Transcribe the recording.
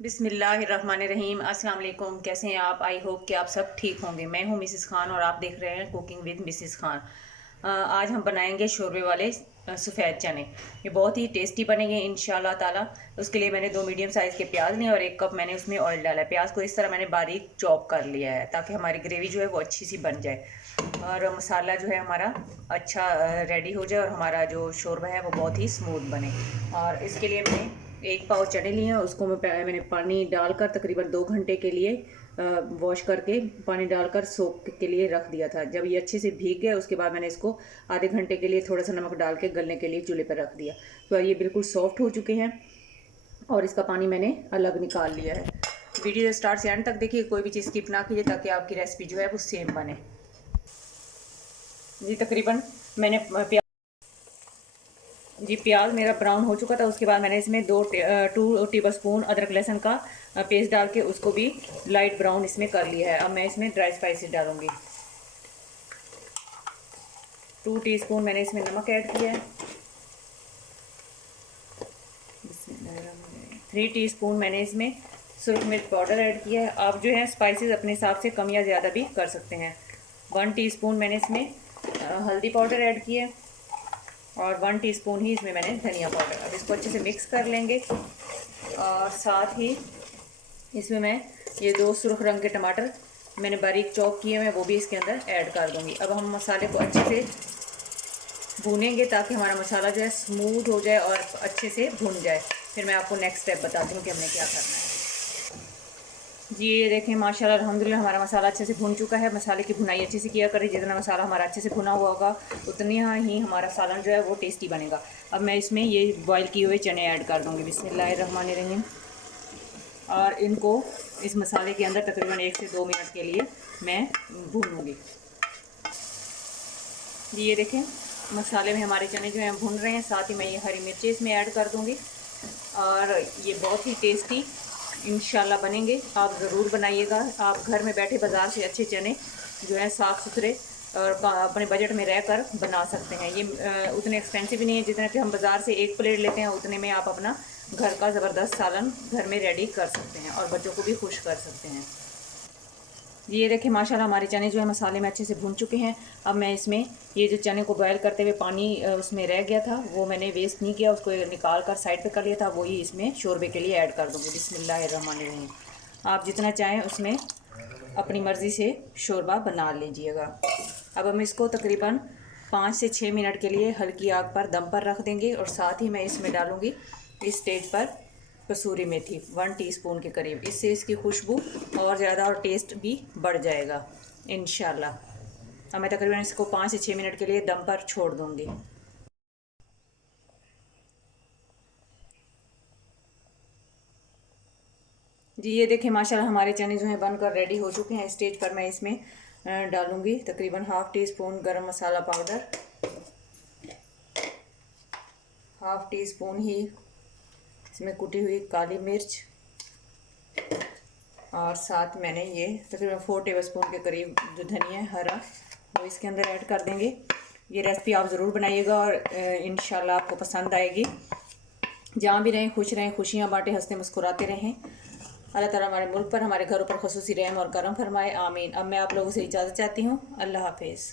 बिस्मिल्लाहिर्रहमानिर्रहीम। अस्सलाम वालेकुम। कैसे हैं आप? आई होप कि आप सब ठीक होंगे। मैं हूं मिसेस खान और आप देख रहे हैं कुकिंग विद मिसेस खान। आज हम बनाएंगे शोरबे वाले सफ़ेद चने। ये बहुत ही टेस्टी बनेंगे इंशाल्लाह ताला। उसके लिए मैंने 2 मीडियम साइज़ के प्याज लिए और 1 कप मैंने उसमें ऑयल डाला है। प्याज को इस तरह मैंने बारीक चॉप कर लिया है ताकि हमारी ग्रेवी जो है वो अच्छी सी बन जाए और मसाला जो है हमारा अच्छा रेडी हो जाए और हमारा जो शोरबा है वो बहुत ही स्मूथ बने। और इसके लिए मैंने 1 पाव चने लिए हैं, उसको मैंने पानी डालकर तकरीबन 2 घंटे के लिए वॉश करके पानी डालकर सोख के लिए रख दिया था। जब ये अच्छे से भीग गया उसके बाद मैंने इसको आधे घंटे के लिए थोड़ा सा नमक डाल के गलने के लिए चूल्हे पर रख दिया। तो ये बिल्कुल सॉफ्ट हो चुके हैं और इसका पानी मैंने अलग निकाल लिया है। वीडियो स्टार्ट से एंड तक देखिए, कोई भी चीज़ स्किप ना कीजिए ताकि आपकी रेसिपी जो है वो सेम बने। जी तकरीबन मैंने प्याज मेरा ब्राउन हो चुका था। उसके बाद मैंने इसमें 2 टेबल स्पून अदरक लहसुन का पेस्ट डाल के उसको भी लाइट ब्राउन इसमें कर लिया है। अब मैं इसमें ड्राई स्पाइसेस डालूंगी। 2 टीस्पून मैंने इसमें नमक ऐड किया है। 3 टीस्पून मैंने इसमें सुरख मिर्च पाउडर ऐड किया है। आप जो है स्पाइसेस अपने हिसाब से कम या ज़्यादा भी कर सकते हैं। 1 टीस्पून मैंने इसमें हल्दी पाउडर ऐड किया है और 1 टीस्पून ही इसमें मैंने धनिया पाउडर। अब इसको अच्छे से मिक्स कर लेंगे और साथ ही इसमें मैं ये 2 सुर्ख रंग के टमाटर मैंने बारीक चॉप किए हैं वो भी इसके अंदर ऐड कर दूंगी। अब हम मसाले को अच्छे से भूनेंगे ताकि हमारा मसाला जो है स्मूथ हो जाए और अच्छे से भुन जाए। फिर मैं आपको नेक्स्ट स्टेप बताती हूँ कि हमने क्या करना है। जी ये देखें माशाल्लाह अल्हम्दुलिल्लाह हमारा मसाला अच्छे से भुन चुका है। मसाले की भुनाई अच्छे से किया करें। जितना मसाला हमारा अच्छे से भुना हुआ होगा उतनी ही हमारा सालन जो है वो टेस्टी बनेगा। अब मैं इसमें ये बॉईल किए हुए चने ऐड कर दूँगी। बिस्मिल्लाहिर्रहमानिर्रहीम। और इनको इस मसाले के अंदर तकरीबन 1 से 2 मिनट के लिए मैं भूनूँगी। जी ये देखें मसाले में हमारे चने जो हैं भुन रहे हैं। साथ ही मैं ये हरी मिर्ची इसमें ऐड कर दूँगी और ये बहुत ही टेस्टी इंशाल्लाह बनेंगे। आप ज़रूर बनाइएगा। आप घर में बैठे बाज़ार से अच्छे चने जो है साफ़ सुथरे और अपने बजट में रहकर बना सकते हैं। ये उतने एक्सपेंसिव नहीं है जितने कि हम बाज़ार से 1 प्लेट लेते हैं, उतने में आप अपना घर का ज़बरदस्त सालन घर में रेडी कर सकते हैं और बच्चों को भी खुश कर सकते हैं। ये देखिए माशाल्लाह हमारे चने जो है मसाले में अच्छे से भुन चुके हैं। अब मैं इसमें ये जो चने को बॉयल करते हुए पानी उसमें रह गया था वो मैंने वेस्ट नहीं किया, उसको निकाल कर साइड पे कर लिया था, वही इसमें शोरबे के लिए ऐड कर दूँगी। बिस्मिल्लाहिर्रहमानिर्रहीम। आप जितना चाहें उसमें अपनी मर्ज़ी से शोरबा बना लीजिएगा। अब हम इसको तकरीबन 5 से 6 मिनट के लिए हल्की आग पर दम पर रख देंगे और साथ ही मैं इसमें डालूँगी इस स्टेज पर कसूरी मेथी 1 टीस्पून के करीब। इससे इसकी खुशबू और ज़्यादा और टेस्ट भी बढ़ जाएगा इंशाल्लाह। अब मैं तकरीबन इसको 5 से 6 मिनट के लिए दम पर छोड़ दूँगी। जी ये देखें माशाल्लाह हमारे चने जो हैं बनकर रेडी हो चुके हैं। स्टेज पर मैं इसमें डालूँगी तकरीबन 1/2 टीस्पून गरम मसाला पाउडर, 1/2 टीस्पून ही इसमें कुटी हुई काली मिर्च और साथ मैंने ये तकरीबन 4 टेबलस्पून के करीब जो धनिया है हरा वो इसके अंदर ऐड कर देंगे। ये रेसिपी आप ज़रूर बनाइएगा और इंशाल्लाह आपको पसंद आएगी। जहाँ भी रहें खुश रहें, खुशियाँ बांटें, हंसते मुस्कुराते रहें। अल्लाह ताला हमारे मुल्क पर, हमारे घरों पर खुसूसी रहम और करम फरमाए, आमीन। अब मैं आप लोगों से इजाज़त चाहती हूँ। अल्लाह हाफिज़।